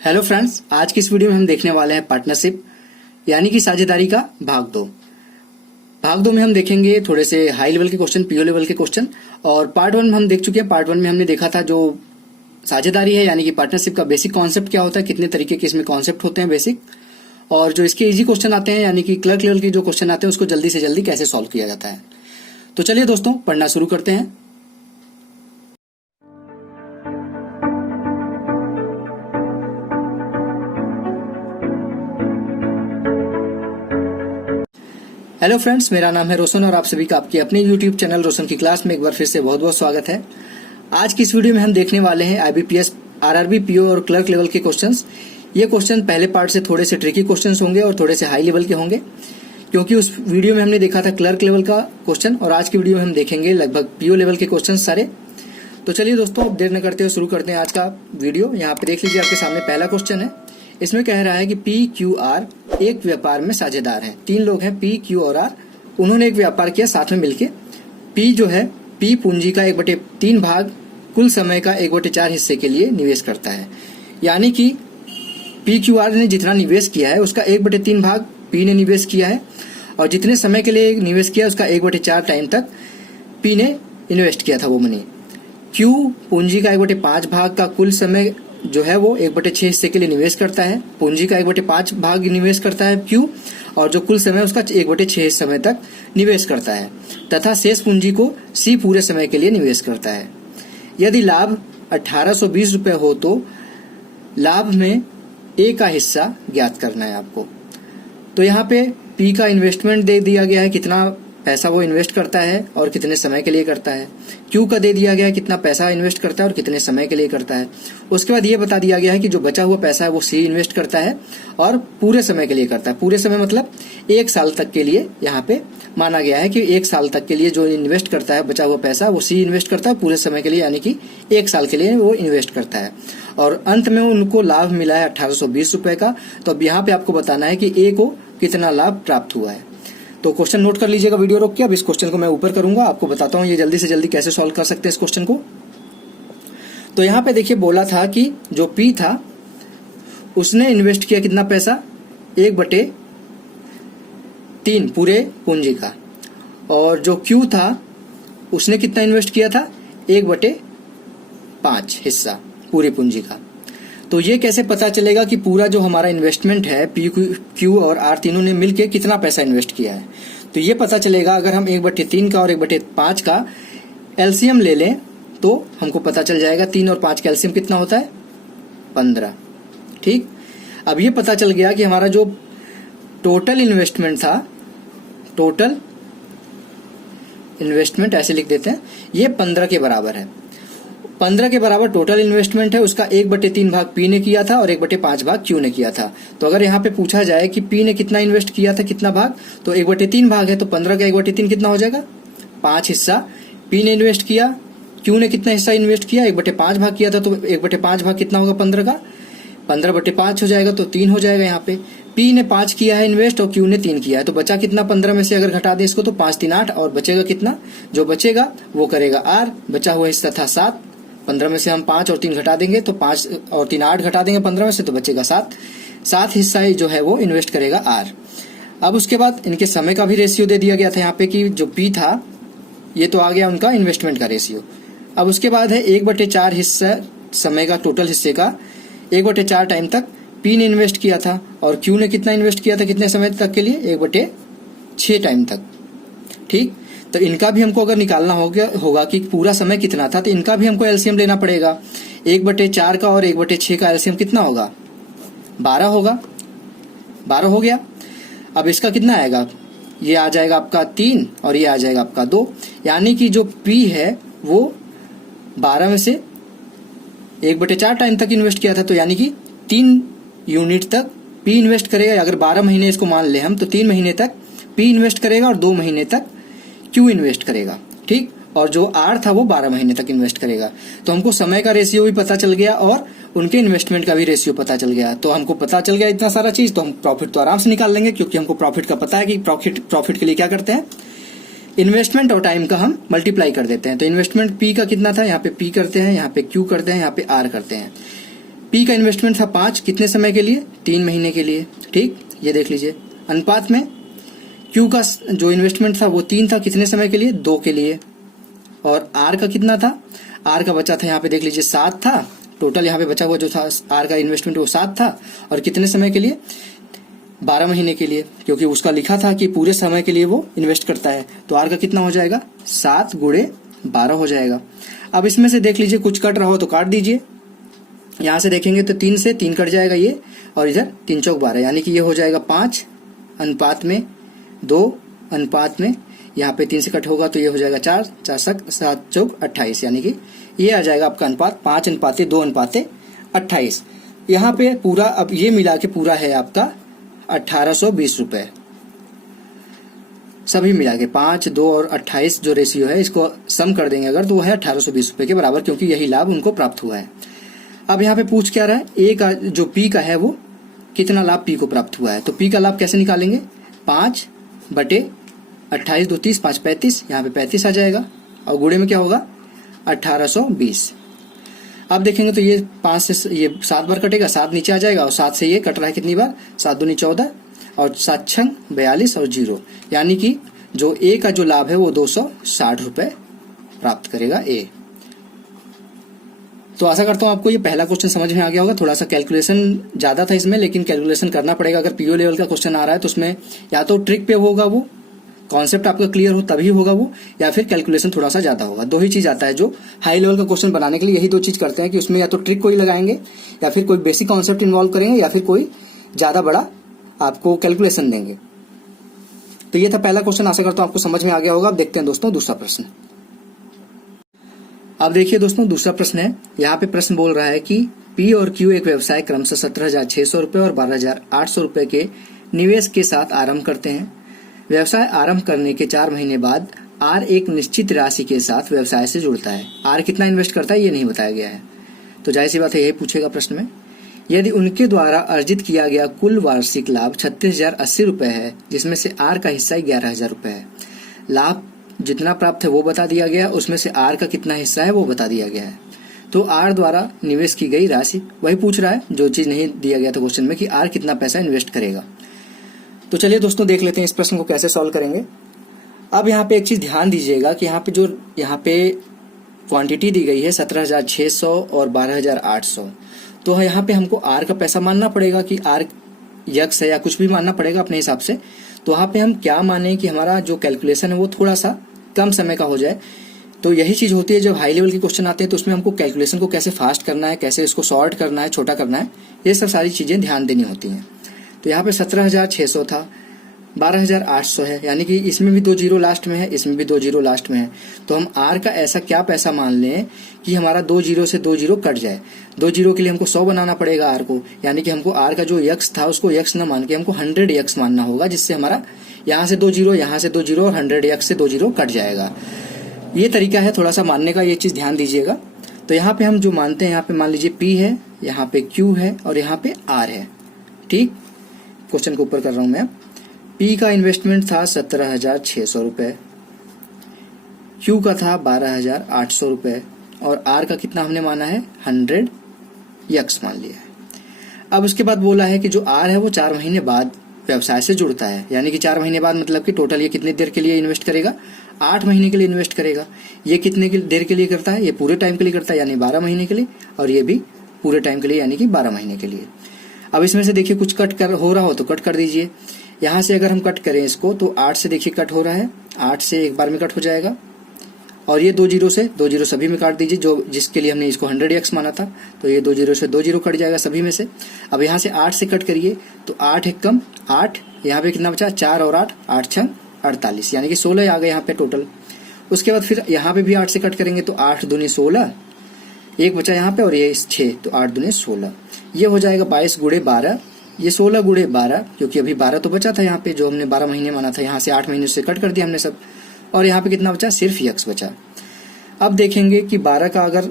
Hello friends, आज की इस वीडियो में हम देखने वाले हैं पार्टनरशिप यानी कि साझेदारी का भाग दो। भाग दो में हम देखेंगे थोड़े से हाई लेवल के क्वेश्चन, पीओ लेवल के क्वेश्चन। और पार्ट वन में हम देख चुके हैं। पार्ट वन में हमने देखा था जो साझेदारी है यानी कि पार्टनरशिप का बेसिक कॉन्सेप्ट क्या होता है, कितने तरीके के इसमें कॉन्सेप्ट होते हैं बेसिक, और जो इसके इजी क्वेश्चन आते हैं यानी कि क्लर्क लेवल के जो क्वेश्चन आते हैं उसको जल्दी से जल्दी कैसे सॉल्व किया जाता है। तो चलिए दोस्तों, पढ़ना शुरू करते हैं। हेलो फ्रेंड्स, मेरा नाम है रोशन और आप सभी का आपके अपने यूट्यूब चैनल रोशन की क्लास में एक बार फिर से बहुत बहुत स्वागत है। आज की इस वीडियो में हम देखने वाले हैं आईबीपीएस, आरआरबी, पीओ और क्लर्क लेवल के क्वेश्चंस। ये क्वेश्चन पहले पार्ट से थोड़े से ट्रिकी क्वेश्चंस होंगे और थोड़े से हाई लेवल के होंगे, क्योंकि उस वीडियो में हमने देखा था क्लर्क लेवल का क्वेश्चन और आज की वीडियो में हम देखेंगे लगभग पीओ लेवल के क्वेश्चन सारे। तो चलिए दोस्तों, अब देर न करते हुए शुरू करते हैं आज का वीडियो। यहाँ पे देख लीजिए, आपके सामने पहला क्वेश्चन है। इसमें कह रहा है कि पी, क्यू, आर एक व्यापार में साझेदार हैं। तीन लोग हैं, पी, क्यू और आर। उन्होंने एक व्यापार किया साथ में मिलके। पी जो है, पी पूंजी का 1/3 भाग कुल समय का 1/4 हिस्से के लिए निवेश करता है। यानी कि पी, क्यू, आर ने जितना निवेश किया है उसका 1/3 भाग पी ने निवेश किया है, और जितने समय के लिए निवेश किया उसका 1/4 टाइम तक पी ने इन्वेस्ट किया था वो मनी। क्यू पूंजी का 1/5 भाग का कुल समय जो है वो 1/6 हिस्से के लिए निवेश करता है। पूंजी का 1/5 भाग निवेश करता है क्यू, और जो कुल समय उसका 1/6 समय तक निवेश करता है, तथा शेष पूंजी को सी पूरे समय के लिए निवेश करता है। यदि लाभ 1820 रुपए हो तो लाभ में ए का हिस्सा ज्ञात करना है आपको। तो यहाँ पे पी का इन्वेस्टमेंट दे दिया गया है, कितना पैसा वो इन्वेस्ट करता है और कितने समय के लिए करता है। क्यू का दे दिया गया है, कितना पैसा इन्वेस्ट करता है और कितने समय के लिए करता है। उसके बाद ये बता दिया गया है कि जो बचा हुआ पैसा है वो सी इन्वेस्ट करता है और पूरे समय के लिए करता है। पूरे समय मतलब 1 साल तक के लिए यहाँ पे माना गया है कि 1 साल तक के लिए जो इन्वेस्ट करता है बचा हुआ पैसा वो सी इन्वेस्ट करता है पूरे समय के लिए, यानी कि 1 साल के लिए वो इन्वेस्ट करता है। और अंत में उनको लाभ मिला है 1820 रुपए का। तो अब यहाँ पे आपको बताना है कि ए को कितना लाभ प्राप्त हुआ है। तो क्वेश्चन नोट कर लीजिएगा वीडियो रोक के। अब इस क्वेश्चन को मैं ऊपर करूंगा, आपको बताता हूं ये जल्दी से जल्दी कैसे सॉल्व कर सकते हैं इस क्वेश्चन को। तो यहाँ पे देखिए, बोला था कि जो पी था उसने इन्वेस्ट किया कितना पैसा, 1/3 पूरे पूंजी का, और जो क्यू था उसने कितना इन्वेस्ट किया था, 1/5 हिस्सा पूरी पूंजी का। तो ये कैसे पता चलेगा कि पूरा जो हमारा इन्वेस्टमेंट है पी, क्यू और आर तीनों ने मिलके कितना पैसा इन्वेस्ट किया है। तो ये पता चलेगा अगर हम 1/3 का और 1/5 का एलसीएम ले लें तो हमको पता चल जाएगा। 3 और 5 का एलसीएम कितना होता है, 15। ठीक, अब ये पता चल गया कि हमारा जो टोटल इन्वेस्टमेंट था, टोटल इन्वेस्टमेंट ऐसे लिख देते हैं, ये 15 के बराबर है। 15 के बराबर टोटल इन्वेस्टमेंट है, उसका 1/3 भाग पी ने किया था और 1/5 भाग क्यू ने किया था। तो अगर यहाँ पे पूछा जाए कि पी ने कितना इन्वेस्ट किया था, कितना भाग, तो 1/3 भाग है, तो 15 का 1/3 कितना हो जाएगा, 5 हिस्सा पी ने इन्वेस्ट किया। क्यू ने कितना हिस्सा इन्वेस्ट किया, 1/5 भाग किया था, तो 1/5 भाग कितना होगा 15 का, 15/5 हो जाएगा, तो 3 हो जाएगा। यहाँ पे पी ने 5 किया है इन्वेस्ट और क्यू ने 3 किया है, तो बचा कितना 15 में से अगर घटा दे इसको तो 5 3 8, और बचेगा कितना, जो बचेगा वो करेगा आर। बचा हुआ हिस्सा था 7, 15 में से हम 5 और 3 घटा देंगे तो 5 और 3 8 घटा देंगे 15 में से, तो बचेगा 7 हिस्सा जो है वो इन्वेस्ट करेगा आर। अब उसके बाद इनके समय का भी रेशियो दे दिया गया था यहाँ पे कि जो पी था ये तो आ गया उनका इन्वेस्टमेंट का रेशियो। अब उसके बाद है 1/4 हिस्सा समय का, टोटल हिस्से का 1/4 टाइम तक पी ने इन्वेस्ट किया था, और क्यू ने कितना इन्वेस्ट किया था, कितने समय तक के लिए, 1/6 टाइम तक। ठीक, तो इनका भी हमको अगर निकालना होगा कि पूरा समय कितना था, तो इनका भी हमको एलसीएम लेना पड़ेगा। 1/4 का और 1/6 का एलसीएम कितना होगा, 12 होगा। 12 हो गया। अब इसका कितना आएगा, ये आ जाएगा आपका 3 और ये आ जाएगा आपका 2, यानी कि जो पी है वो 12 में से 1/4 टाइम तक इन्वेस्ट किया था, तो यानी कि 3 यूनिट तक पी इन्वेस्ट करेगा। अगर 12 महीने इसको मान ले हम, तो 3 महीने तक पी इन्वेस्ट करेगा और 2 महीने तक क्यू इन्वेस्ट करेगा। ठीक, और जो आर था वो 12 महीने तक इन्वेस्ट करेगा। तो हमको समय का रेशियो भी पता चल गया और उनके इन्वेस्टमेंट का भी रेशियो पता चल गया। तो हमको पता चल गया इतना सारा चीज, तो हम प्रॉफिट तो आराम से निकाल लेंगे, क्योंकि हमको प्रॉफिट का पता है कि प्रॉफिट के लिए क्या करते हैं, इन्वेस्टमेंट और टाइम का हम मल्टीप्लाई कर देते हैं। तो इन्वेस्टमेंट पी का कितना था, यहाँ पे पी करते हैं, यहाँ पे क्यू करते हैं, यहाँ पे आर करते हैं। पी का इन्वेस्टमेंट था 5, कितने समय के लिए? 3 महीने के लिए। ठीक, ये देख लीजिए। अनुपात में क्यू का जो इन्वेस्टमेंट था वो 3 था, कितने समय के लिए? 2 के लिए। और आर का कितना था? आर का बचा था यहाँ पे देख लीजिए 7 था। टोटल यहाँ पे बचा हुआ जो था आर का इन्वेस्टमेंट वो 7 था। और कितने समय के लिए? 12 महीने के लिए, क्योंकि उसका लिखा था कि पूरे समय के लिए वो इन्वेस्ट करता है। तो आर का कितना हो जाएगा? 7 गुणे 12 हो जाएगा। अब इसमें से देख लीजिए कुछ कट रहा हो तो काट दीजिए। यहां से देखेंगे तो 3 से 3 कट जाएगा ये, और इधर 3 चौक 12, यानी कि ये हो जाएगा 5 अनुपात में 2 अनुपात में, यहाँ पे 3 से कट होगा तो ये हो जाएगा 4, 4 7 चौक 28, यानी कि ये आ जाएगा आपका अनुपात 5 अनुपाते 2 अनुपाते 28। यहाँ पे पूरा अब ये मिला के पूरा है आपका 1820 रुपए। सभी मिला के 5, 2 और 28 जो रेशियो है इसको सम कर देंगे अगर, तो वो है 1820 रुपए के बराबर, क्योंकि यही लाभ उनको प्राप्त हुआ है। अब यहाँ पे पूछ क्या रहा है? ए का जो पी का है वो कितना लाभ पी को प्राप्त हुआ है। तो पी का लाभ कैसे निकालेंगे? 5 बटे 28, 2 30, 5 35, यहाँ पे 35 आ जाएगा, और गुणे में क्या होगा? 1820। अब देखेंगे तो ये 5 से ये 7 बार कटेगा, 7 नीचे आ जाएगा, और 7 से ये कट रहा है कितनी बार? 7 दूनी 14, और 7 छंग 42 और 0, यानी कि जो ए का जो लाभ है वो 260 रुपए प्राप्त करेगा ए। तो आशा करता हूँ आपको ये पहला क्वेश्चन समझ में आ गया होगा। थोड़ा सा कैलकुलेशन ज्यादा था इसमें, लेकिन कैलकुलेशन करना पड़ेगा। अगर पीओ लेवल का क्वेश्चन आ रहा है तो उसमें या तो ट्रिक पे होगा, वो कॉन्सेप्ट आपका क्लियर हो तभी होगा वो, या फिर कैलकुलेशन थोड़ा सा ज्यादा होगा। 2 ही चीज आता है जो हाई लेवल का क्वेश्चन बनाने के लिए, यही 2 चीज करते हैं कि उसमें या तो ट्रिक कोई लगाएंगे, या फिर कोई बेसिक कॉन्सेप्ट इन्वॉल्व करेंगे, या फिर कोई ज्यादा बड़ा आपको कैलकुलेशन देंगे। तो ये था पहला क्वेश्चन, आशा करता हूँ आपको समझ में आ गया होगा। अब देखते हैं दोस्तों दूसरा प्रश्न। अब देखिए दोस्तों दूसरा प्रश्न है। यहाँ पे प्रश्न बोल रहा है कि पी और क्यू एक व्यवसाय क्रमशः 17,600 रुपए और 12,800 रुपए के निवेश के साथ आरंभ करते हैं। व्यवसाय आरंभ करने के 4 महीने बाद आर एक निश्चित राशि के साथ व्यवसाय से जुड़ता है। आर कितना इन्वेस्ट करता है ये नहीं बताया गया है, तो जाहिर सी बात है यही पूछेगा प्रश्न में। यदि उनके द्वारा अर्जित किया गया कुल वार्षिक लाभ 36,080 रुपए है, जिसमें से आर का हिस्सा 11,000 रुपए है। लाभ जितना प्राप्त है वो बता दिया गया, उसमें से आर का कितना हिस्सा है वो बता दिया गया है। तो आर द्वारा निवेश की गई राशि वही पूछ रहा है जो चीज नहीं दिया गया था क्वेश्चन में, कि आर कितना पैसा इन्वेस्ट करेगा। तो चलिए दोस्तों देख लेते हैं इस प्रश्न को कैसे सॉल्व करेंगे। अब यहाँ पे एक चीज ध्यान दीजिएगा कि यहाँ पे क्वांटिटी दी गई है 17,600 और 12,800, तो यहाँ पे हमको आर का पैसा मानना पड़ेगा कि आर यक्स है या कुछ भी मानना पड़ेगा अपने हिसाब से। तो वहां पे हम क्या माने कि हमारा जो कैलकुलेशन है वो थोड़ा सा कम समय का हो जाए। तो यही चीज होती है जब हाई लेवल के क्वेश्चन आते हैं, तो उसमें हमको कैलकुलेशन को कैसे फास्ट करना है, कैसे इसको शॉर्ट करना है, छोटा करना है, ये सब सारी चीजें ध्यान देनी होती हैं। तो यहाँ पे 17,600 था, 12,800 है, यानी कि इसमें भी 2 जीरो लास्ट में है, इसमें भी 2 जीरो लास्ट में है। तो हम आर का ऐसा क्या पैसा मान लें कि हमारा 2 जीरो से 2 जीरो कट जाए। 2 जीरो के लिए हमको 100 बनाना पड़ेगा आर को, यानी कि हमको आर का जो यक्स था उसको यक्स न मान के हमको 100 यक्स मानना होगा, जिससे हमारा यहाँ से 2 जीरो, यहाँ से 2 जीरो और 100 यक्स से 2 जीरो कट जाएगा। ये तरीका है थोड़ा सा मानने का, ये चीज ध्यान दीजिएगा। तो यहाँ पे हम जो मानते हैं, यहाँ पे मान लीजिए पी है, यहाँ पे क्यू है और यहाँ पे आर है। ठीक, क्वेश्चन को ऊपर कर रहा हूं मैं। पी का इन्वेस्टमेंट था 17,600 रुपए, क्यू का था 12,800 रुपए, और आर का कितना हमने माना है 100 यक्स मान लिया है। अब उसके बाद बोला है कि जो आर है वो 4 महीने बाद व्यवसाय से जुड़ता है, यानी कि 4 महीने बाद मतलब कि टोटल ये कितनी देर के लिए इन्वेस्ट करेगा? 8 महीने के लिए इन्वेस्ट करेगा। ये कितने देर के लिए करता है? ये पूरे टाइम के लिए करता है, यानी 12 महीने के लिए, और ये भी पूरे टाइम के लिए यानी कि 12 महीने के लिए। अब इसमें से देखिए कुछ कट कर हो रहा हो तो कट कर दीजिए। यहाँ से अगर हम कट करें इसको तो 8 से देखिए कट हो रहा है, 8 से एक बार में कट हो जाएगा, और ये 2 जीरो से 2 जीरो सभी में काट दीजिए, जो जिसके लिए हमने इसको 100 एक्स माना था। तो ये 2 जीरो से 2 जीरो कट जाएगा सभी में से। अब यहाँ से 8 से कट करिए तो 8 एक कम 8, यहाँ पे कितना बचा? 4 और 8, 8 छंग 48, यानी कि 16 आ गए यहाँ पे टोटल। उसके बाद फिर यहाँ पे भी 8 से कट करेंगे तो 8 दूनी 16, एक बचा यहाँ पे और ये 6, तो 8 दूनी 16, ये हो जाएगा 22 गुणे 12, ये 16 गुणे 12, क्योंकि अभी 12 तो बचा था यहाँ पे जो हमने 12 महीने माना था, यहाँ से 8 महीने से कट कर दिया हमने सब, और यहाँ पे कितना बचा? सिर्फ यक्स बचा। अब देखेंगे कि 12 का अगर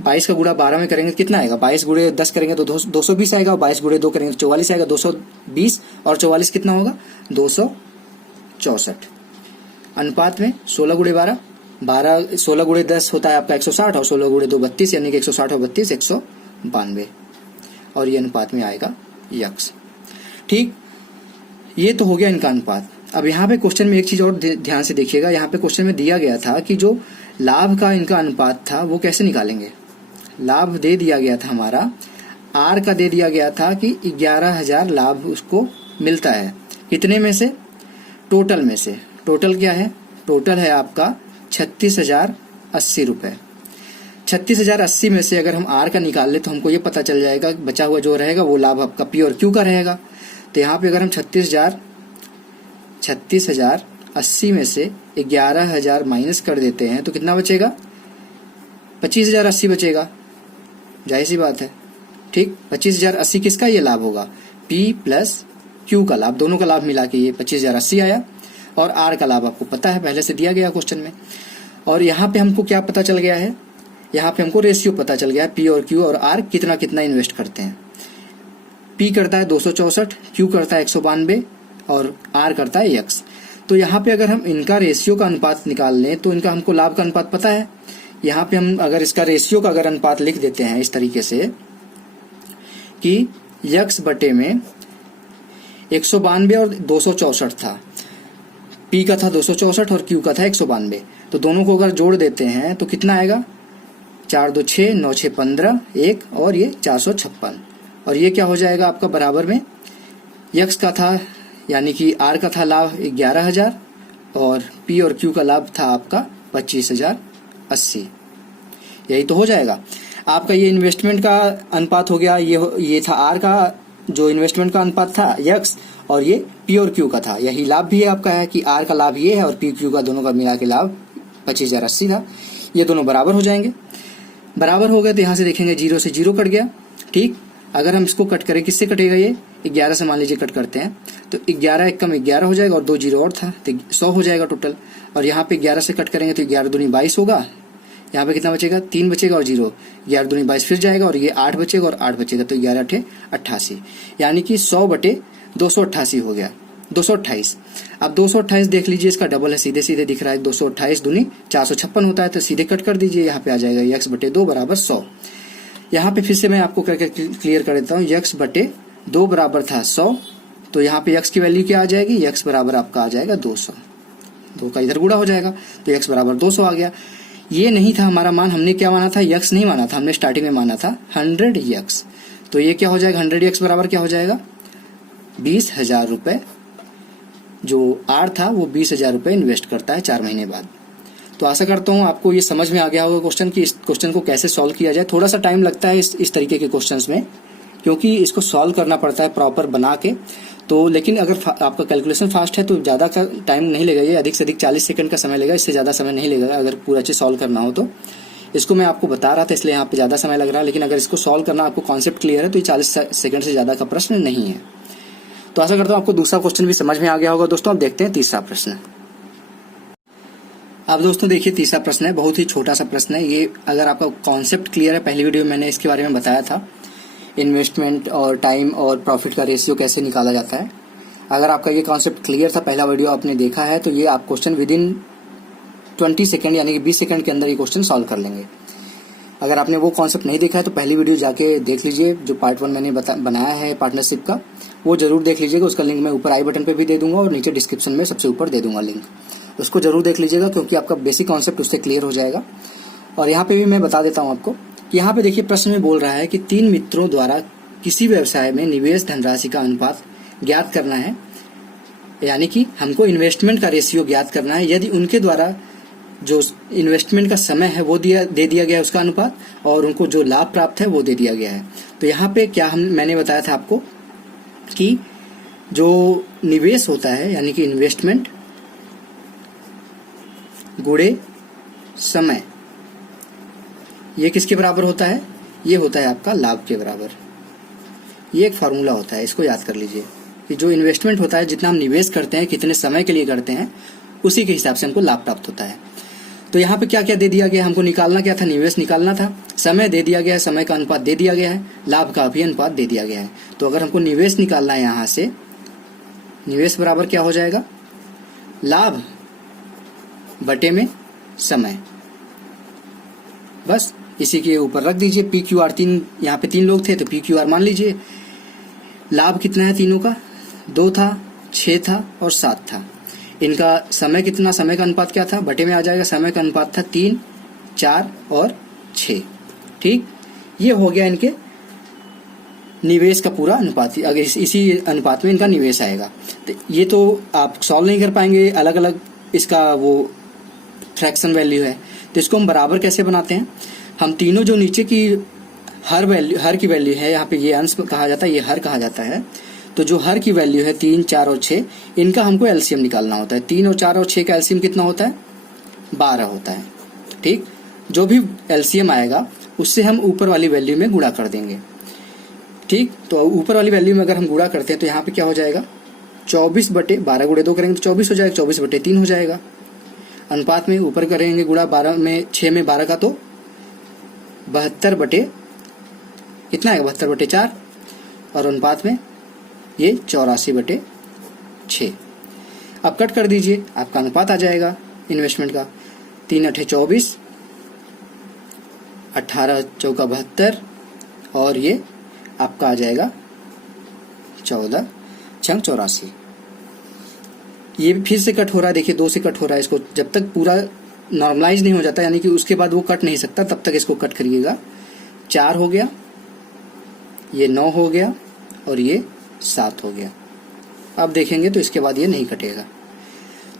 22 का गुणा 12 में करेंगे तो कितना आएगा? 22 गुणे 10 करेंगे तो 220 आएगा, 22 गुणे 2 करेंगे तो 44 आएगा, 220, और 44 कितना होगा? 264। अनुपात में 16 गुणे 12, 16 गुणे 10 होता है आपका 160, और 16 गुणे 2 32, यानी कि 160 और 32 162। 92 और ये अनुपात में आएगा यक्स। ठीक, ये तो हो गया इनका अनुपात। अब यहाँ पे क्वेश्चन में एक चीज और ध्यान से देखिएगा, यहाँ पे क्वेश्चन में दिया गया था कि जो लाभ का इनका अनुपात था वो कैसे निकालेंगे। लाभ दे दिया गया था हमारा, आर का दे दिया गया था कि 11,000 लाभ उसको मिलता है, कितने में से, टोटल में से। टोटल क्या है, टोटल है आपका 36,080 रुपए। 36,080 में से अगर हम आर का निकाल ले तो हमको ये पता चल जाएगा बचा हुआ जो रहेगा वो लाभ आपका पी और क्यू का रहेगा। तो यहाँ पे अगर हम 36,080 में से 11,000 माइनस कर देते हैं तो कितना बचेगा, 25,080 बचेगा। जाहिर सी बात है। ठीक, 25,080 किसका ये लाभ होगा, पी प्लस क्यू का लाभ, दोनों का लाभ मिला के ये 25,080 आया। और आर का लाभ आपको पता है, पहले से दिया गया क्वेश्चन में। और यहाँ पे हमको क्या पता चल गया है, यहाँ पे हमको रेशियो पता चल गया है, पी और क्यू और आर कितना कितना इन्वेस्ट करते हैं। पी करता है 264, क्यू करता है 192 और आर करता है एक्स। तो यहाँ पे अगर हम इनका रेशियो का अनुपात निकाल लें तो इनका हमको लाभ का अनुपात पता है। यहाँ पे हम अगर इसका रेशियो का अगर अनुपात लिख देते हैं इस तरीके से कि यक्स बटे में 192 और 264 था, पी का था 264 और क्यू का था 192, तो दोनों को अगर जोड़ देते हैं तो कितना आएगा, 4 2 6 9 6 15 1 और ये 456। और ये क्या हो जाएगा आपका बराबर में, यक्स का था यानी कि आर का था लाभ 11,000 और पी और क्यू का लाभ था आपका 25,080। यही तो हो जाएगा आपका। ये इन्वेस्टमेंट का अनुपात हो गया, ये था आर का जो इन्वेस्टमेंट का अनुपात था यक्स, और ये पी और क्यू का था। यही लाभ भी है आपका है कि आर का लाभ ये है और पी क्यू का दोनों का मिला के लाभ 25,080 था। ये दोनों बराबर हो जाएंगे। बराबर हो गए तो यहाँ से देखेंगे 0 से 0 कट गया। ठीक, अगर हम इसको कट करें किससे कटेगा, ये 11 से मान लीजिए कट करते हैं तो 11 एक कम 11 हो जाएगा और 2 0 और था तो 100 हो जाएगा टोटल। और यहाँ पे 11 से कट करेंगे तो 11 दूनी 22 होगा। यहाँ पे कितना बचेगा, 3 बचेगा और 0, 11 दूनी 22 फिर जाएगा और ये 8 बचेगा और 8 बचेगा तो 11 8 88, यानी कि 100 बटे 288 हो गया, 228। अब 228 देख लीजिए, इसका डबल है, सीधे सीधे दिख रहा है, 228 दूनी 456 होता है तो सीधे कट कर दीजिए, यहाँ पे आ जाएगा यक्स बटे 2 बराबर 100। यहाँ पे फिर से मैं आपको करके क्लियर कर देता हूँ, यक्स बटे 2 बराबर था 100, तो यहाँ पे यक्स की वैल्यू क्या आ जाएगी, यक्स बराबर आपका आ जाएगा 200, 2 का इधर गुणा हो जाएगा तो यक्स बराबर 200 आ गया। ये नहीं था हमारा मान, हमने क्या माना था, यक्स नहीं माना था, हमने स्टार्टिंग में माना था 100 यक्स। तो ये क्या हो जाएगा, 100 यक्स बराबर क्या हो जाएगा, 20,000 रुपए। जो आर था वो 20,000 रुपए इन्वेस्ट करता है 4 महीने बाद। तो आशा करता हूँ आपको ये समझ में आ गया होगा क्वेश्चन कि इस क्वेश्चन को कैसे सॉल्व किया जाए। थोड़ा सा टाइम लगता है इस तरीके के क्वेश्चंस में, क्योंकि इसको सॉल्व करना पड़ता है प्रॉपर बना के। तो लेकिन अगर आपका कैलकुलेशन फास्ट है तो ज़्यादा का टाइम नहीं लेगा, ये अधिक से अधिक 40 सेकंड का समय लेगा, इससे ज़्यादा समय नहीं लेगा अगर पूरा चीज़ सॉल्व करना हो तो। इसको मैं आपको बता रहा था इसलिए यहाँ पे ज़्यादा समय लग रहा है, लेकिन अगर इसको सॉल्व करना आपको कॉन्सेप्ट क्लियर है तो ये 40 सेकंड से ज़्यादा का प्रश्न नहीं है। तो आशा करता हूँ आपको दूसरा क्वेश्चन भी समझ में आ गया होगा। दोस्तों अब देखते हैं तीसरा प्रश्न। अब दोस्तों देखिए तीसरा प्रश्न है, बहुत ही छोटा सा प्रश्न है ये। अगर आपका कॉन्सेप्ट क्लियर है, पहली वीडियो में मैंने इसके बारे में बताया था, इन्वेस्टमेंट और टाइम और प्रॉफिट का रेशियो कैसे निकाला जाता है। अगर आपका ये कॉन्सेप्ट क्लियर था, पहला वीडियो आपने देखा है, तो ये आप क्वेश्चन विद इन 20 सेकंड यानी कि 20 सेकंड के अंदर ये क्वेश्चन सॉल्व कर लेंगे। अगर आपने वो कॉन्सेप्ट नहीं देखा है तो पहली वीडियो जाके देख लीजिए, जो पार्ट 1 मैंने बनाया है पार्टनरशिप का, वो जरूर देख लीजिएगा। उसका लिंक मैं ऊपर आई बटन पे भी दे दूंगा और नीचे डिस्क्रिप्शन में सबसे ऊपर दे दूंगा लिंक, उसको जरूर देख लीजिएगा क्योंकि आपका बेसिक कॉन्सेप्ट उससे क्लियर हो जाएगा। और यहाँ पे भी मैं बता देता हूँ आपको, यहाँ पे देखिए प्रश्न में बोल रहा है कि 3 मित्रों द्वारा किसी व्यवसाय में निवेश धनराशि का अनुपात ज्ञात करना है, यानी कि हमको इन्वेस्टमेंट का रेशियो ज्ञात करना है। यदि उनके द्वारा जो इन्वेस्टमेंट का समय है वो दे दिया गया है उसका अनुपात, और उनको जो लाभ प्राप्त है वो दे दिया गया है। तो यहाँ पे क्या मैंने बताया था आपको कि जो निवेश होता है यानी कि इन्वेस्टमेंट गुणे समय, ये किसके बराबर होता है, ये होता है आपका लाभ के बराबर। ये एक फॉर्मूला होता है, इसको याद कर लीजिए कि जो इन्वेस्टमेंट होता है, जितना हम निवेश करते हैं, कितने समय के लिए करते हैं, उसी के हिसाब से हमको लाभ प्राप्त होता है। तो यहाँ पे क्या क्या दे दिया गया, हमको निकालना क्या था, निवेश निकालना था, समय दे दिया गया है, समय का अनुपात दे दिया गया है, लाभ का भी अनुपात दे दिया गया है। तो अगर हमको निवेश निकालना है, यहाँ से निवेश बराबर क्या हो जाएगा, लाभ बटे में समय, बस इसी के ऊपर रख दीजिए। पी क्यू आर तीन, यहाँ पे 3 लोग थे तो पी क्यू आर मान लीजिए। लाभ कितना है तीनों का, 2 था, 6 था और 7 था। इनका समय कितना, समय का अनुपात क्या था, बटे में आ जाएगा। समय का अनुपात था 3, 4 और 6। ठीक, ये हो गया इनके निवेश का पूरा अनुपात। अगर इसी अनुपात में इनका निवेश आएगा तो ये तो आप सॉल्व नहीं कर पाएंगे, अलग अलग इसका वो फ्रैक्शन वैल्यू है। तो इसको हम बराबर कैसे बनाते हैं, हम तीनों जो नीचे की हर की वैल्यू है, यहाँ पे ये अंश कहा जाता है, ये हर कहा जाता है। तो जो हर की वैल्यू है 3, 4 और 6, इनका हमको एलसीएम निकालना होता है। 3 और 4 और 6 का एलसीएम कितना होता है, 12 होता है। ठीक, जो भी एलसीएम आएगा उससे हम ऊपर वाली वैल्यू में गुणा कर देंगे। ठीक, तो ऊपर वाली वैल्यू में अगर हम गुणा करते हैं तो यहाँ पे क्या हो जाएगा, 24/12 गुणे 2 करेंगे तो 24 हो जाएगा, 24/3 हो जाएगा। अनुपात में ऊपर करेंगे गुणा 12 में 6 में 12 का तो 72 कितना आएगा, 72/4 और अनुपात में ये 84/6। अब कट कर दीजिए, आपका अनुपात आ जाएगा इन्वेस्टमेंट का। 3 8 24, 18 चौका 72 और ये आपका आ जाएगा 14 6 84। ये फिर से कट हो रहा है, देखिए 2 से कट हो रहा है। इसको जब तक पूरा नॉर्मलाइज नहीं हो जाता, यानी कि उसके बाद वो कट नहीं सकता, तब तक इसको कट करिएगा। 4 हो गया, ये 9 हो गया और ये 7 हो गया। अब देखेंगे तो इसके बाद ये नहीं कटेगा।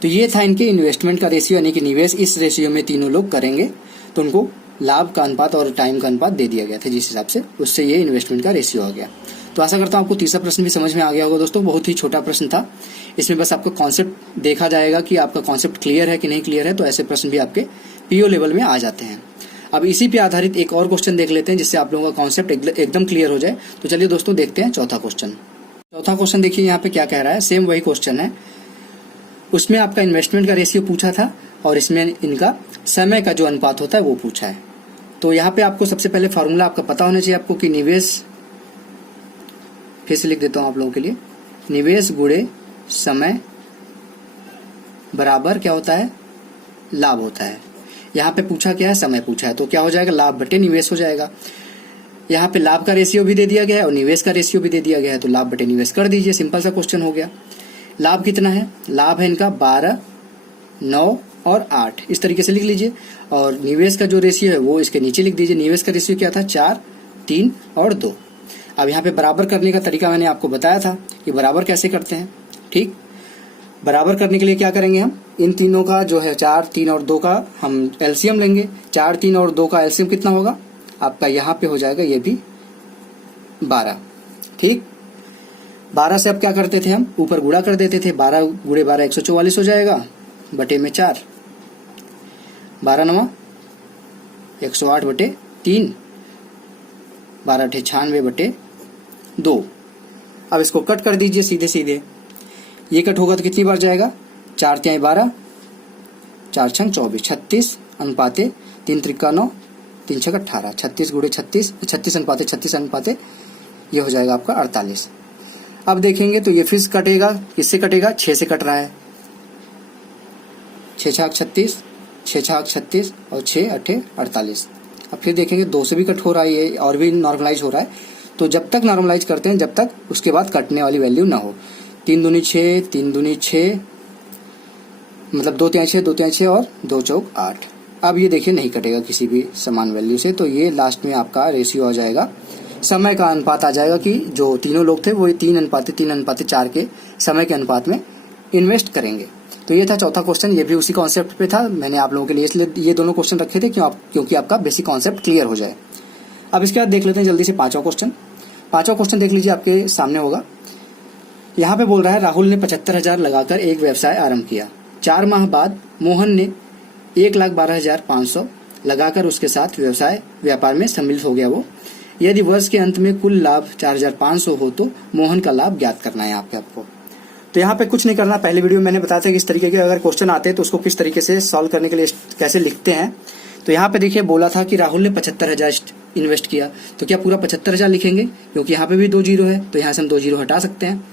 तो ये था इनके इन्वेस्टमेंट का रेशियो, यानी कि निवेश इस रेशियो में तीनों लोग करेंगे तो उनको लाभ का अनुपात और टाइम का अनुपात दे दिया गया था, जिस हिसाब से उससे ये इन्वेस्टमेंट का रेशियो आ गया। तो आशा करता हूँ आपको तीसरा प्रश्न भी समझ में आ गया होगा दोस्तों। बहुत ही छोटा प्रश्न था, इसमें बस आपका कॉन्सेप्ट देखा जाएगा कि आपका कॉन्सेप्ट क्लियर है कि नहीं क्लियर है। तो ऐसे प्रश्न भी आपके पीओ लेवल में आ जाते हैं। अब इसी पे आधारित एक और क्वेश्चन देख लेते हैं, जिससे आप लोगों का कॉन्सेप्ट एकदम क्लियर हो जाए। तो चलिए दोस्तों देखते हैं चौथा क्वेश्चन। चौथा क्वेश्चन देखिए यहाँ पे क्या कह रहा है, सेम वही क्वेश्चन है। उसमें आपका इन्वेस्टमेंट का रेशियो पूछा था और इसमें इनका समय का जो अनुपात होता है वो पूछा है। तो यहाँ पे आपको सबसे पहले फार्मूला आपका पता होना चाहिए आपको कि निवेश, फिर से लिख देता हूँ आप लोगों के लिए, निवेश गुणे समय बराबर क्या होता है, लाभ होता है। यहाँ पे पूछा क्या है, समय पूछा है, तो क्या हो जाएगा, लाभ बटे निवेश हो जाएगा। यहाँ पे लाभ का रेशियो भी दे दिया गया है और निवेश का रेशियो भी दे दिया गया है, तो लाभ बटे निवेश कर दीजिए, सिंपल सा क्वेश्चन हो गया। लाभ कितना है, लाभ है इनका 12, 9 और 8, इस तरीके से लिख लीजिए। और निवेश का जो रेशियो है वो इसके नीचे लिख दीजिए। निवेश का रेशियो क्या था, 4, 3 और 2। अब यहाँ पे बराबर करने का तरीका मैंने आपको बताया था कि बराबर कैसे करते हैं। ठीक, बराबर करने के लिए क्या करेंगे, हम इन तीनों का जो है 4, 3 और 2 का हम एलसीएम लेंगे। 4, 3 और 2 का एलसीएम कितना होगा आपका, यहाँ पे हो जाएगा ये भी 12। ठीक, 12 से अब क्या करते थे, हम ऊपर गुणा कर देते थे। 12 गुणे 12 144 हो जाएगा, बटे में 4, 12 9 108/3, 12 8 96/2। अब इसको कट कर दीजिए सीधे सीधे। ये कट होगा तो कितनी बार जाएगा, 4 तिहाई 12, 4 छंग 24, 36 अनुपाते 3 त्रिका 9, 3 छक 18, 36 गुणे 36, 36 अनुपाते 36 अनुपाते ये हो जाएगा आपका 48। अब देखेंगे तो ये फिर कटेगा, किससे कटेगा, 6 से कट रहा है। 6 छाक 36, 6 छाक 36 और 6 8 48। अब फिर देखेंगे 2 से भी कट हो रहा है, ये और भी नॉर्मलाइज हो रहा है। तो जब तक नॉर्मलाइज करते हैं, जब तक उसके बाद कटने वाली वैल्यू ना हो। 3 दूनी 6, 3 दूनी 6, मतलब 2 तिहाई 6, 2 तिहाई 6 और 2 चौक 8। अब ये देखिए नहीं कटेगा किसी भी समान वैल्यू से, तो ये लास्ट में आपका रेशियो आ जाएगा। समय का अनुपात आ जाएगा कि जो तीनों लोग थे वो 3:4 के समय के अनुपात में इन्वेस्ट करेंगे। तो ये था चौथा क्वेश्चन, ये भी उसी कॉन्सेप्ट पे था। मैंने आप लोगों के लिए इसलिए ये दोनों क्वेश्चन रखे थे क्योंकि आपका बेसिक कॉन्सेप्ट क्लियर हो जाए। अब इसके बाद देख लेते हैं जल्दी से पांचवा क्वेश्चन। पांचवा क्वेश्चन देख लीजिए, आपके सामने होगा। यहाँ पे बोल रहा है, राहुल ने 75,000 लगाकर एक व्यवसाय आरंभ किया। 4 माह बाद मोहन ने 1,12,500 लगाकर उसके साथ व्यापार में सम्मिलित हो गया। वो यदि वर्ष के अंत में कुल लाभ 4,500 हो तो मोहन का लाभ ज्ञात करना है यहाँ पे आपको। तो यहाँ पे कुछ नहीं करना, पहले वीडियो में मैंने बताया था कि इस तरीके के अगर क्वेश्चन आते हैं तो उसको किस तरीके से सॉल्व करने के लिए कैसे लिखते हैं। तो यहाँ पे देखिए बोला था कि राहुल ने 75,000 इन्वेस्ट किया, तो क्या पूरा 75,000 लिखेंगे, क्योंकि यहाँ पे भी 2 जीरो है, तो यहाँ से हम 2 जीरो हटा सकते हैं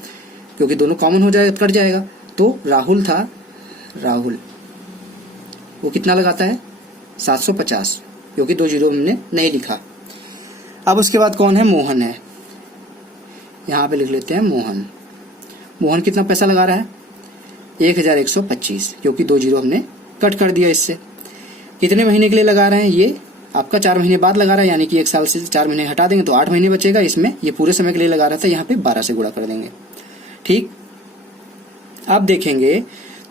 क्योंकि दोनों कॉमन हो जाएगा, कट जाएगा। तो राहुल वो कितना लगाता है 750, क्योंकि 2 जीरो हमने नहीं लिखा। अब उसके बाद कौन है, मोहन है। यहाँ पे लिख लेते हैं मोहन। मोहन कितना पैसा लगा रहा है, 1125, क्योंकि 2 जीरो हमने कट कर दिया इससे। कितने महीने के लिए लगा रहे हैं, ये आपका 4 महीने बाद लगा रहा है, यानी कि 1 साल से 4 महीने हटा देंगे तो 8 महीने बचेगा। इसमें ये पूरे समय के लिए लगा रहा था, यहाँ पे 12 से गुणा कर देंगे। ठीक, अब देखेंगे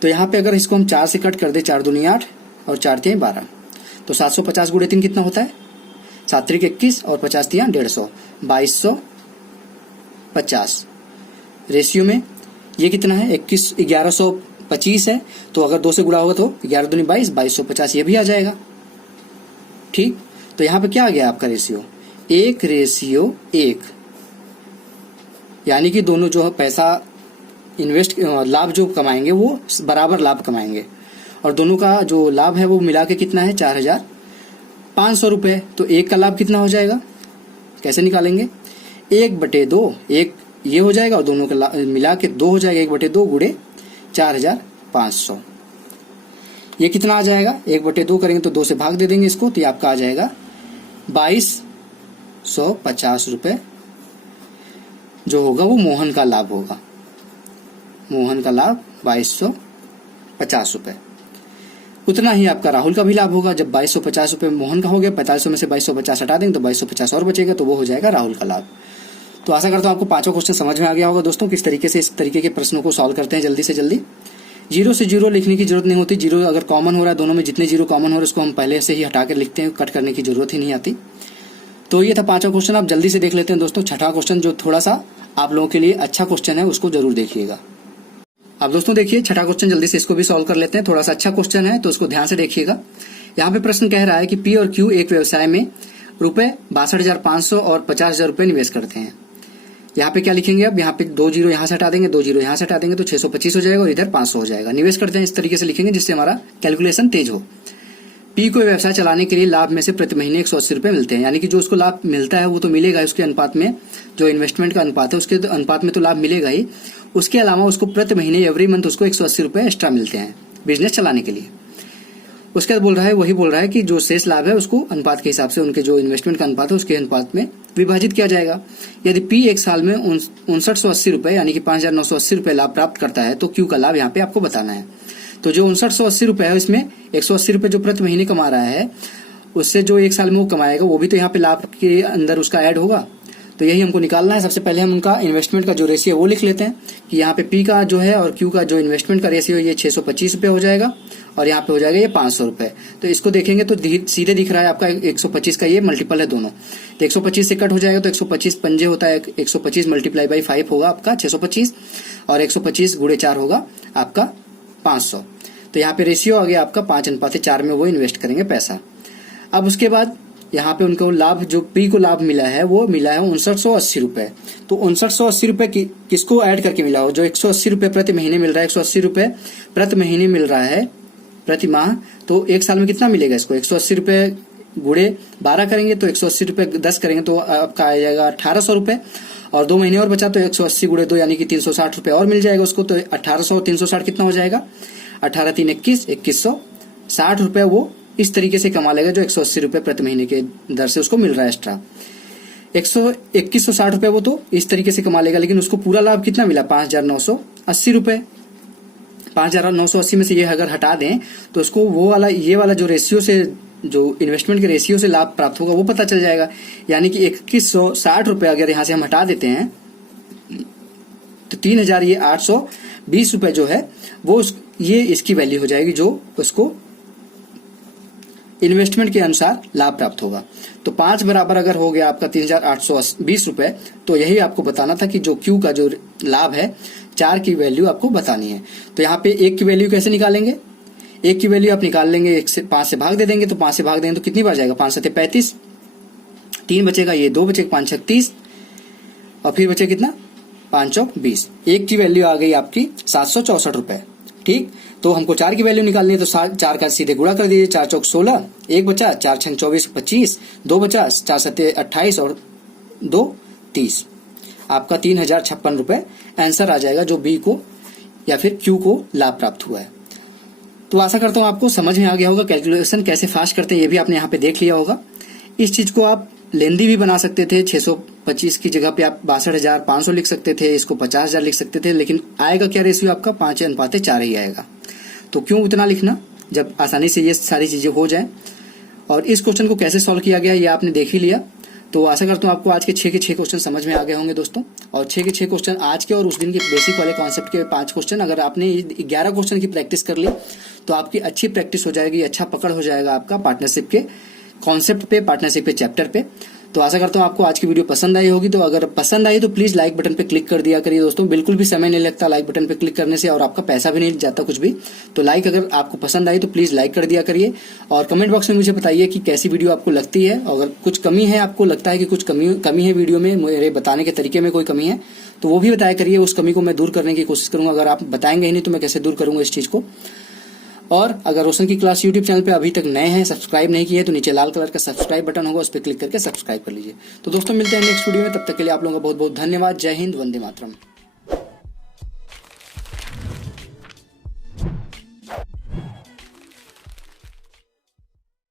तो यहाँ पे अगर इसको हम 4 से कट कर दे, 4 दूनी 8 और 4 3 12, तो 750 गुणे 3 कितना होता है, 7 3 21 और 50 3 150, 2250। रेशियो में ये कितना है, 1125 है, तो अगर 2 से गुणा होगा तो 11 दूनी 22, 2250 ये भी आ जाएगा। ठीक, तो यहाँ पे क्या आ गया आपका रेशियो, 1:1, यानी कि दोनों जो पैसा इन्वेस्ट लाभ जो कमाएंगे वो बराबर लाभ कमाएंगे, और दोनों का जो लाभ है वो मिला के कितना है, 4500 रुपये। तो एक का लाभ कितना हो जाएगा, कैसे निकालेंगे, 1/2, एक ये हो जाएगा और दोनों का मिला के 2 हो जाएगा, 1/2 गुणे 4500। ये कितना आ जाएगा, 1/2 करेंगे तो 2 से भाग दे देंगे इसको, तो ये आपका आ जाएगा 2250 रुपये जो होगा वो मोहन का लाभ होगा। मोहन का लाभ 2250 रुपये। उतना ही आपका राहुल का भी लाभ होगा। जब 2250 रुपये मोहन का हो गया, 4500 में से 2250 हटा देंगे तो 2250 और बचेगा, तो वो हो जाएगा राहुल का लाभ। तो आशा करता हूँ आपको 5 क्वेश्चन समझ में आ गया होगा दोस्तों, किस तरीके से इस तरीके के प्रश्नों को सॉल्व करते हैं जल्दी से जल्दी। 0 से 0 लिखने की जरूरत नहीं होती। 0 अगर कॉमन हो रहा है, दोनों में जितने 0 कॉमन हो रहे हैं उसको हम पहले से ही हटा कर लिखते हैं, कट करने की जरूरत ही नहीं आती। तो ये था 5वां क्वेश्चन। आप जल्दी से देख लेते हैं दोस्तों 6वां क्वेश्चन, जो थोड़ा सा आप लोगों के लिए अच्छा क्वेश्चन है, उसको जरूर देखिएगा। अब दोस्तों देखिए 6वां क्वेश्चन, जल्दी से इसको भी सॉल्व कर लेते हैं। थोड़ा सा अच्छा क्वेश्चन है तो उसको ध्यान से देखिएगा। यहाँ पे प्रश्न कह रहा है कि पी और क्यू एक व्यवसाय में रुपए 62,500 और 50,000 रुपए निवेश करते हैं। यहाँ पे क्या लिखेंगे, अब यहाँ पे 2 जीरो यहाँ से हटा देंगे, 2 जीरो यहाँ से हटा देंगे तो 625 हो जाएगा और इधर 500 हो जाएगा। निवेश करते हैं इस तरीके से लिखेंगे जिससे हमारा कैलकुलेशन तेज हो। पी को व्यवसाय चलाने के लिए लाभ में से प्रति महीने 180 रुपए मिलते हैं, यानी कि जो उसको लाभ मिलता है वो तो मिलेगा, उसके अनुपात में जो इन्वेस्टमेंट का अनुपात है उसके अनुपात में तो लाभ मिलेगा ही। उसके अलावा उसको प्रति महीने एवरी मंथ उसको 180 रुपए एक्स्ट्रा मिलते हैं बिजनेस चलाने के लिए। उसके बाद बोल रहा है, वही बोल रहा है कि जो शेष लाभ है उसको अनुपात के हिसाब से उनके जो इन्वेस्टमेंट का अनुपात है उसके अनुपात में विभाजित किया जाएगा। यदि पी एक साल में 5980 रुपए यानी कि 5980 रुपए लाभ प्राप्त करता है तो क्यू का लाभ यहाँ पे आपको बताना है। तो जो 5980 रुपए है इसमें 180 रुपए जो प्रति महीने कमा रहा है उससे जो एक साल में वो कमाएगा वो भी तो यहाँ पे लाभ के अंदर उसका ऐड होगा। तो यही हमको निकालना है। सबसे पहले हम उनका इन्वेस्टमेंट का जो रेशियो वो लिख लेते हैं कि यहाँ पे पी का जो है और क्यू का जो इन्वेस्टमेंट का रेशियो ये 625 रुपए हो जाएगा और यहाँ पे हो जाएगा ये 500 रुपए। तो इसको देखेंगे तो सीधे दिख रहा है आपका 125 का ये मल्टीपल है दोनों, तो 125 से कट हो जाएगा तो 125 पंजे होता है, 125 मल्टीप्लाई बाई 5 होगा आपका 625 और 125 गुणे 4 होगा आपका 500। तो यहाँ पे रेशियो आ गया आपका 5:4 में वो इन्वेस्ट करेंगे पैसा। अब उसके बाद यहाँ पे उनको लाभ जो पी को लाभ मिला है वो मिला है 5980 रुपए। तो 5980 रुपए किसको ऐड करके मिला हो, जो 180 रुपए प्रति महीने मिल रहा है, 180 रुपए प्रति महीने मिल रहा है प्रति माह, तो एक साल में कितना मिलेगा इसको, 180 रुपए गुणे 12 करेंगे तो 180 रुपए 10 करेंगे तो आपका आ जाएगा 1800 रुपए और 2 महीने और बचा तो 180 गुणे 2 यानी कि 360 रुपए और मिल जाएगा उसको। तो 1800 और 360 कितना हो जाएगा, 18 3 21 2160 रुपए वो इस तरीके से कमा लेगा जो 180 रुपए प्रति महीने के दर से उसको मिल रहा है एक्स्ट्रा। 2160 रुपए वो तो इस तरीके से कमा लेगा, लेकिन उसको पूरा लाभ कितना मिला 5980 रुपए। 5980 में से ये अगर हटा दें तो उसको वो वाला ये वाला जो रेशियो से जो इन्वेस्टमेंट के रेशियो से लाभ प्राप्त होगा वो पता चल जाएगा। यानी कि 2160 रुपए अगर यहाँ से हम हटा देते हैं तो 3820 रुपए जो है वो ये इसकी वैल्यू हो जाएगी जो उसको इन्वेस्टमेंट के अनुसार लाभ प्राप्त होगा। तो 5 बराबर अगर हो गया आपका 3820 रुपए, तो यही आपको बताना था कि जो क्यू का जो लाभ है 4 की वैल्यू आपको बतानी है। तो यहाँ पे 1 की वैल्यू कैसे निकालेंगे, 1 की वैल्यू आप निकाल लेंगे 5 से भाग दे देंगे, तो 5 से भाग देंगे तो कितनी बार जाएगा, 5 7 35, 3 बचेगा, ये 2 बचेगा, 5 6 30 और फिर बचे कितना 5 चौक 20। 1 की वैल्यू आ गई आपकी 764 रुपए। ठीक, तो हमको 4 की वैल्यू निकालनी है तो 4 का सीधे गुणा कर दीजिए, 4 चौक 16, 1 बचा, 4 6 24 25, 2 बचा, 4 7 28 और 2 30, आपका 3056 रुपए आंसर आ जाएगा जो बी को या फिर क्यू को लाभ प्राप्त हुआ है। तो आशा करता हूँ आपको समझ में आ गया होगा कैलकुलेशन कैसे फास्ट करते हैं, ये भी आपने यहाँ पे देख लिया होगा। इस चीज को आप लेंदी भी बना सकते थे, 625 की जगह पे आप 62,500 लिख सकते थे, इसको 50,000 लिख सकते थे, लेकिन आएगा क्या रेशियो आपका 5:4 ही आएगा। तो क्यों उतना लिखना जब आसानी से ये सारी चीजें हो जाए। और इस क्वेश्चन को कैसे सॉल्व किया गया ये आपने देख ही लिया। तो आशा करता हूँ आपको आज के 6 के 6 क्वेश्चन समझ में आ गए होंगे दोस्तों। और 6 के 6 क्वेश्चन आज के और उस दिन के बेसिक वाले कॉन्सेप्ट के 5 क्वेश्चन, अगर आपने 11 क्वेश्चन की प्रैक्टिस कर ली तो आपकी अच्छी प्रैक्टिस हो जाएगी, अच्छा पकड़ हो जाएगा आपका पार्टनरशिप के कॉन्सेप्ट पे, पार्टनरशिप के चैप्टर पे। तो आशा करता हूँ आपको आज की वीडियो पसंद आई होगी। तो अगर पसंद आई तो प्लीज लाइक बटन पे क्लिक कर दिया करिए दोस्तों, बिल्कुल भी समय नहीं लगता लाइक बटन पे क्लिक करने से और आपका पैसा भी नहीं जाता कुछ भी। तो लाइक अगर आपको पसंद आई तो प्लीज लाइक कर दिया करिए और कमेंट बॉक्स में मुझे बताइए कि कैसी वीडियो आपको लगती है। अगर कुछ कमी है, आपको लगता है कि कुछ कमी है वीडियो में, मेरे बताने के तरीके में कोई कमी है तो वो भी बताया करिए, उस कमी को मैं दूर करने की कोशिश करूंगा। अगर आप बताएंगे ही नहीं तो मैं कैसे दूर करूंगा इस चीज को। और अगर रोशन की क्लास यूट्यूब चैनल पे अभी तक नए हैं, सब्सक्राइब नहीं किए तो नीचे लाल कलर का सब्सक्राइब बटन होगा, उस पर क्लिक करके सब्सक्राइब कर लीजिए। तो दोस्तों मिलते हैं नेक्स्ट वीडियो में, तब तक के लिए आप लोगों का बहुत बहुत धन्यवाद। जय हिंद, वंदे मातरम।